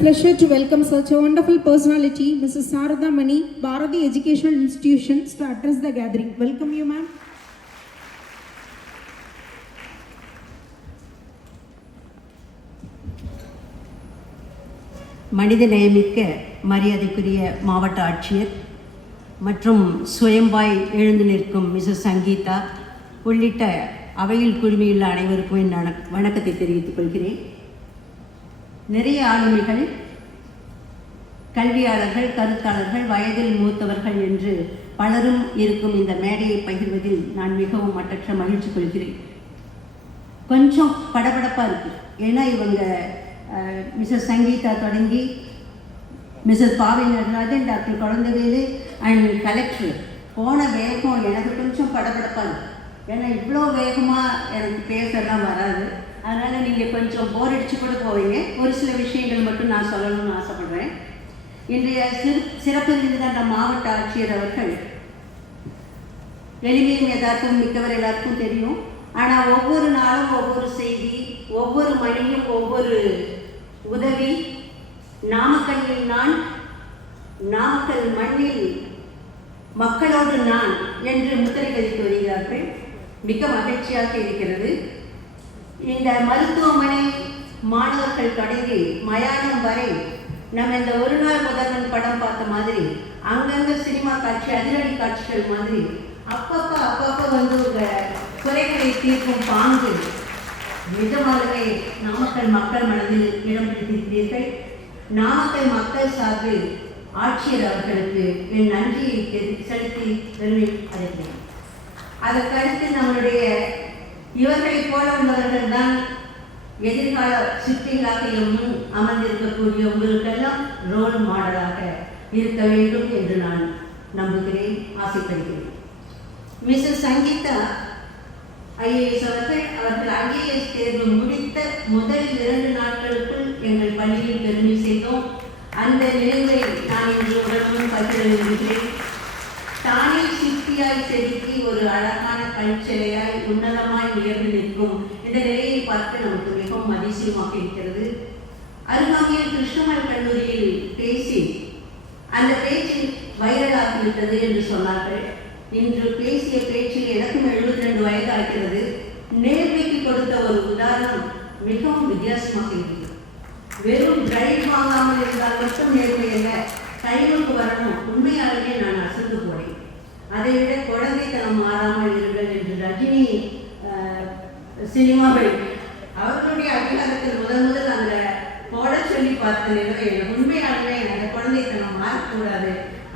pleasure to welcome such a wonderful personality, Mrs. Sarada Mani, Bharati Educational Institutions, to address the gathering. Welcome you, ma'am. மனித நேயமிக்க மரியாதைக்குரிய மாவட்ட ஆட்சியர் மற்றும் சுயம்பாய் எழுந்து நிற்கும் மிஸ்ஸஸ் சங்கீதா உள்ளிட்ட அவையில் குழுமியுள்ள அனைவருக்கும் என் வணக்கத்தை தெரிவித்துக் கொள்கிறேன். நிறைய ஆளுமைகள், கல்வியாளர்கள், கருத்தாளர்கள், வயதில் மூத்தவர்கள் என்று பலரும் இருக்கும் இந்த மேடையை பகிர்வதில் நான் மிகவும் மட்டற்ற மகிழ்ச்சி கொள்கிறேன். கொஞ்சம் படபடப்பாக இருக்குது. ஏன்னா இவங்க மிஸ்ஸஸ் சங்கீதா தொடங்கி மிஸ்ஸஸ் பாவை Natarajan, doctor Kuzhandaivelu and collector போன வேகம் எனக்கு கொஞ்சம் படபடப்பாக இருக்குது. ஏன்னா இவ்வளோ வேகமாக எனக்கு பேசலாம் வராது. அதனால் நீங்கள் கொஞ்சம் போர் அடிச்சு கூட போவீங்க. ஒரு சில விஷயங்கள் மட்டும் நான் சொல்லணும்னு ஆசைப்படுறேன். இன்றைய சிறப்பு விருந்தினர் மாவட்ட ஆட்சியர் அவர்கள் எளிமையும் யதார்த்தம் மிக்கவர் எல்லாருக்கும் தெரியும். ஆனால் ஒவ்வொரு நாளும் ஒவ்வொரு செய்தி, ஒவ்வொரு மணியும் ஒவ்வொரு உதவி, நாமக்கல்லில் நான், நாமக்கல் மண்ணில் மக்களோடு நான் என்று முத்திரை பதித்து வருகிறார்கள். மிக மகிழ்ச்சியாக இருக்கிறது. இந்த மருத்துவமனை மாணவர்கள் தொடங்கி மயானம் வரை நம்ம இந்த ஒரு நாள் முதல்வன் படம் பார்த்த மாதிரி அங்கங்கே சினிமா காட்சி, அதிரடி காட்சிகள் மாதிரி அப்பப்போ வந்து உங்கள் குறைகளை தீர்க்கும் பாங்கு நிஜமாகவே நாமக்கல் மக்கள் மனதில் இடம் பிடித்திருக்கிறீர்கள். நாமக்கல் மக்கள் சார்பில் ஆட்சியர் அவர்களுக்கு என் நன்றியை செலுத்தி பெருமை அடைகிறேன். அதற்கடுத்து நம்மளுடைய இவர்களைப் போல உள்ளவர்கள் தான் எதிர்கால சிற்பிகளாக முன் அமர்ந்திருக்கக்கூடிய உங்களுக்கெல்லாம் ரோல் மாடலாக இருக்க வேண்டும் என்று நான் நம்புகிறேன், ஆசைப்படுகிறேன். மிஸ்ஸஸ் சங்கீதா ஐஏஎஸ் அவர்கள் ஐஏஎஸ் தேர்வு முடித்த முதல் 2 நாட்களுக்குள் எங்கள் பள்ளியில் பெருமை செய்தோம். அந்த நிலையை நான் இன்று உடனும் பகிர விரும்புகிறேன். தானே சிற்பியாய் செதுக்கி ஒரு அழகான கல்ச்சலையாய் உன்னதமாய் உயர்ந்து நிற்கும் இந்த நிலையை பார்த்து நமக்கு மிகவும் அதிசயமாக இருக்கிறது. அருகாமையில் கிருஷ்ணமல் கல்லூரியில் பேசி அந்த பேச்சு வைரலாகிவிட்டது என்று சொன்னார்கள். இன்று பேசிய பேச்சில் எனக்கும் 72 வயது ஆகிறது. நேர்மைக்கு கொடுத்த ஒரு உதாரணம் மிகவும் வித்தியாசமாக இருக்கிறது. வெறும் டிரைவ் வாங்காமல் இருந்தால் மட்டும் நேர்மை அல்ல, கைகளுக்கு வரணும். உண்மையாகவே நான் அசந்து போனேன். அதை விட குழந்தைத்தனம் மாறாமல் இருங்கள் என்று ரஜினி சினிமாவில் அவர்களுடைய அதிகாரத்தில் முதல் அந்த போட சொல்லி பார்த்த நிலை எனக்கு உண்மையாகவே அந்த குழந்தைத்தனம் மாறக்கூடாது.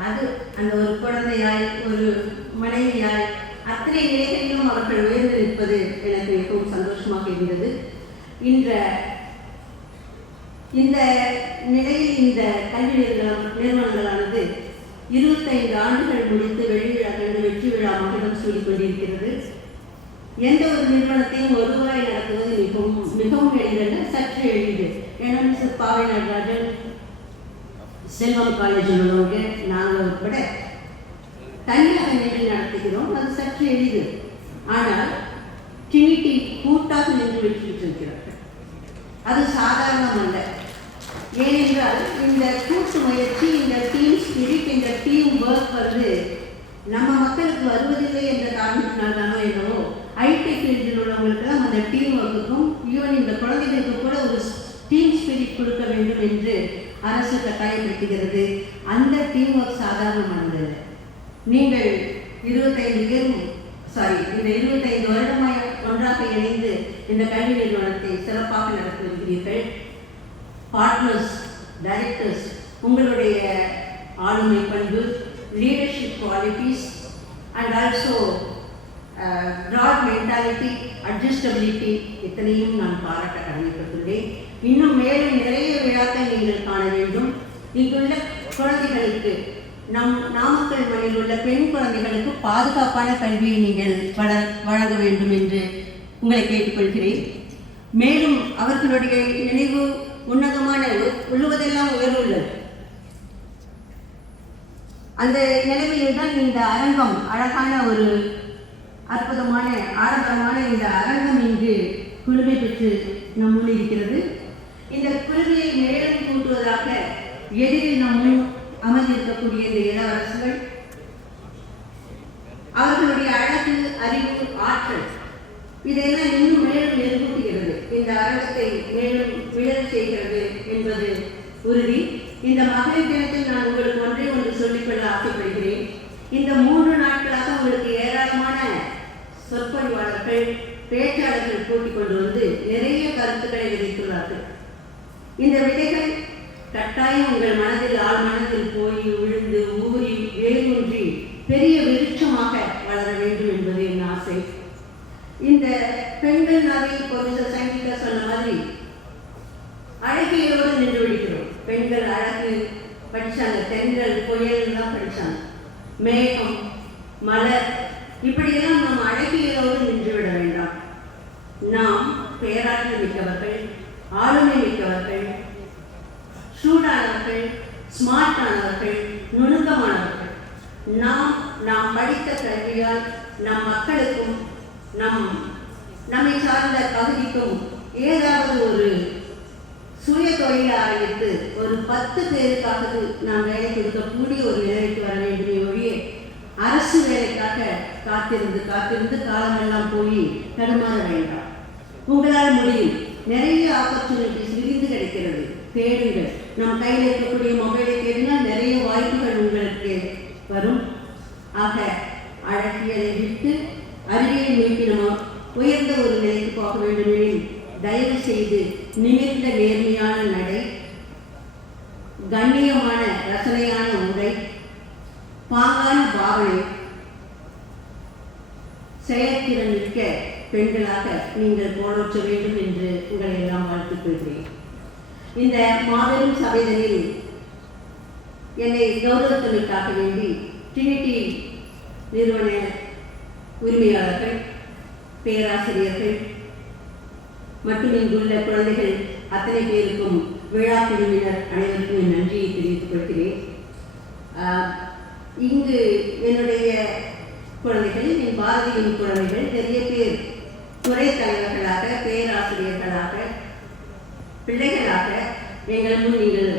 அது அந்த ஒரு குழந்தையாய், ஒரு மனைவியாய், அத்தனை நிலைகளிலும் அவர்கள் உயர்ந்து நிற்பது எனக்கு மிகவும் சந்தோஷமாக இருந்தது. இந்த நிலையில் இந்த கல்வி நிறுவனங்களானது 25 ஆண்டுகள் முடித்து வெளிவிழா கண்டு வெற்றி விழா மகிழம் சூடிக் கொண்டிருக்கிறது. எந்த ஒரு நிறுவனத்தையும் ஒரு முறை நடத்துவது மிகவும் எளிதல்ல, சற்று எளிது. ஏன்னா மிஸ்ஸஸ் பாவை நடராஜன், செல்வம் காலேஜில் உள்ளவங்க, நாங்கள் உட்பட தனியாக நின்று நடத்துகிறோம். அது சற்று எளிது. ஆனால் டினிட்டி கூட்டாக நின்று வெற்றிருக்கிறார்கள். அது சாதாரணம் அல்ல. ஏனென்றால் இந்த கூட்டு முயற்சி, இந்த டீம் ஸ்பிரிட், இந்த டீம் ஒர்க் வந்து நம்ம மக்களுக்கு வருவதில்லை என்ற காரணத்தினால்தானோ என்னவோ ஐடி ஃபீல்டில் உள்ளவங்களுக்கெல்லாம் அந்த டீம் ஒர்க்குக்கும் ஈவன் இந்த குழந்தைகளுக்கு கூட ஒரு டீம் ஸ்பிரிட் கொடுக்க வேண்டும் என்று அரசு கட்டாயப்படுத்துகிறது. அந்த டீம் ஒர்க் சாதாரணமானது. நீங்கள் 25 வருடமாய் ஒன்றாக இணைந்து இந்த கல்வி நிறுவனத்தை சிறப்பாக நடத்தி வருகிறீர்கள். பார்ட்னர்ஸ், டைரக்டர்ஸ், உங்களுடைய ஆளுமை பண்பு, leadership qualities and also broad mentality, adjustability, இத்தனையும் நான் பாராட்ட கடமைப்பட்டுள்ளேன். இன்னும் மேலும் நிறைய விழாக்கள் நீங்கள் காண வேண்டும். இங்குள்ள குழந்தைகளுக்கு, நம் நாமக்கல் மண்ணில் உள்ள பெண் குழந்தைகளுக்கு பாதுகாப்பான கல்வியை நீங்கள் வழங்க வேண்டும் என்று உங்களை கேட்டுக்கொள்கிறேன். மேலும் அவர்களுடைய நினைவு உன்னதமான உள்ளுவதெல்லாம் உயர்வுள்ளது. அந்த நிலைமையில் தான் இந்த அரங்கம் அழகான ஒரு அற்புதமான ஆடம்பரமான இந்த அரங்கம் இங்கு குழுமை பெற்று நம்முள் இருக்கிறது. இந்த குழுமையை மேலும் கூட்டுவதாக எதிரில் நம் முன் அமர்ந்திருக்கக்கூடிய இந்த இளவரசர்கள் அவர்களுடைய அழகு, அறிவு, ஆற்றல் இதையெல்லாம் இன்னும் மேலும் மெருகூட்டுகிறது. இந்த அரங்கத்தை மேலும் விழச் செய்கிறது என்பது உறுதி. இந்த மகளிர் தினத்தில் நான் உங்களுக்கு ஒன்று சொல்லிக்கொள்ள ஆசைப்படுகிறேன். இந்த 3 நாட்களாக உங்களுக்கு ஏராளமான சொற்பொழிவாளர்கள், பேச்சாளர்கள் கூட்டிக் கொண்டு வந்து நிறைய கருத்துக்களை விதைத்துள்ளார்கள். இந்த விதைகள் கட்டாயம் உங்கள் மனதில், ஆழ் மனதில் போய் விழுந்து ஊறி வேரூன்றி பெரிய விருட்சமாக வளர வேண்டும் என்பது என் ஆசை. இந்த பெண்கள் நாளை ப்ரொஃபசர் சங்கீதா சொன்ன மாதிரி அழகியலோடு நின்று விடுகிறோம். பெண்கள் அழகு படித்தாங்க, தென்றல், புயல் எல்லாம் படித்தாங்க, மேகம், மலர், இப்படியெல்லாம் நாம் அழகியலோடு நின்று விட வேண்டாம். நாம் பேராற்றல் மிக்கவர்கள், ஆளுமை மிக்கவர்கள், சூடானவர்கள், ஸ்மார்ட்டானவர்கள், நுணுக்கமானவர்கள். நாம் படித்த கல்வியால் நம் மக்களுக்கும் நம்மை சார்ந்த பகுதிக்கும் ஏதாவது ஒரு சுய தொழிலை ஆரம்பித்து ஒரு 10 பேருக்காக நாம் வேலை கொடுக்கக்கூடிய ஒரு நிலைக்கு வர வேண்டுமே ஒழிய அரசு வேலைக்காக காத்திருந்து காலமெல்லாம் போய் தடுமாற வேண்டாம். உங்களால் முடியும். நிறைய ஆப்பர்ச்சுனிட்டிஸ் விரிந்து கிடைக்கிறது. தேடுங்கள். நம் கையில் இருக்கக்கூடிய மொபைலை தேடினால் நிறைய வாய்ப்புகள் உங்களுக்கு வரும். ஆக அழகியலை விட்டு அறிவியல் நோக்கி நம்ம உயர்ந்த ஒரு நிலைக்கு போக வேண்டுமெனில் தயவு செய்து நிமிர்ந்த நேர்மையான நடை, கண்ணியமான ரசனையான உடை, பாங்கான பாவனை, செயற்திறன் மிக்க பெண்களாக நீங்கள் போராற்ற வேண்டும் என்று உங்களை எல்லாம் வாழ்த்துக் கொள்கிறேன். இந்த மாபெரும் சபைதனில் என்னை கௌரவத்திற்காக வேண்டி ட்ரினிட்டி நிறுவன உரிமையாளர்கள், பேராசிரியர்கள் மற்றும் இங்குள்ள குழந்தைகள் அத்தனை பேருக்கும், விழா குழுவினர் அனைவருக்கும் என் நன்றியை தெரிவித்துக் கொள்கிறேன். இங்கு என்னுடைய குழந்தைகள், என் பாரதியின் குழந்தைகள் நிறைய பேர் துறை தலைவர்களாக, பேராசிரியர்களாக, பிள்ளைகளாக எங்கள் முன் நீங்கள்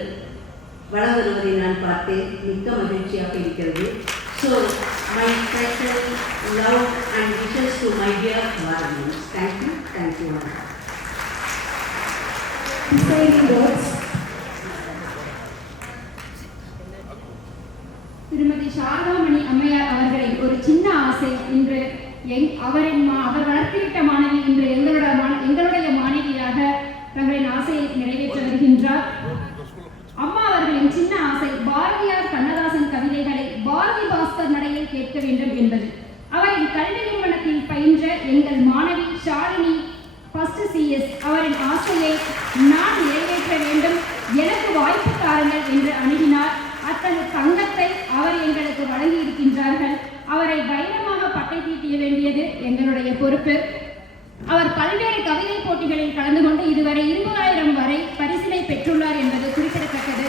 வளம் வருவதை நான் பார்த்தேன். மிக்க மகிழ்ச்சியாக இருக்கிறது. So my special love and wishes to my dear Bharatiyans. Thank you. திருமதி சாரதாமணி அம்மையார் அவர்களின் ஒரு சின்ன ஆசை. இன்று அவர் வளர்த்துவிட்ட மாணவி இன்று எங்களுடைய மாணவியாக தங்களின் ஆசையை நிறைவேற்ற வருகின்றார். அம்மா அவர்களின் சின்ன ஆசை பாரதியார், கண்ணதாசன் கவிதைகளை பாரதி பாஸ்கர் நடையில் கேட்க வேண்டும் என்பது. அவரின் கல்வி நிறுவனத்தில் பயின்ற எங்கள் மாணவி ஷாலினி ஃபர்ஸ்ட் CS அவரின் ஆசையை நான் நிறைவேற்ற வேண்டும், எனக்கு வாய்ப்பு தாருங்கள் என்று அணுகினார். அத்தகைய தங்கத்தை அவர் எங்களுக்கு வழங்கி இருக்கின்றார்கள். அவரை வைரமாக பட்டை தீட்டிய வேண்டியது எங்களுடைய பொறுப்பு. அவர் பல்வேறு கவிதை போட்டிகளில் கலந்து கொண்டு இதுவரை 20,000 வரை பரிசினை பெற்றுள்ளார் என்பது குறிப்பிடத்தக்கது.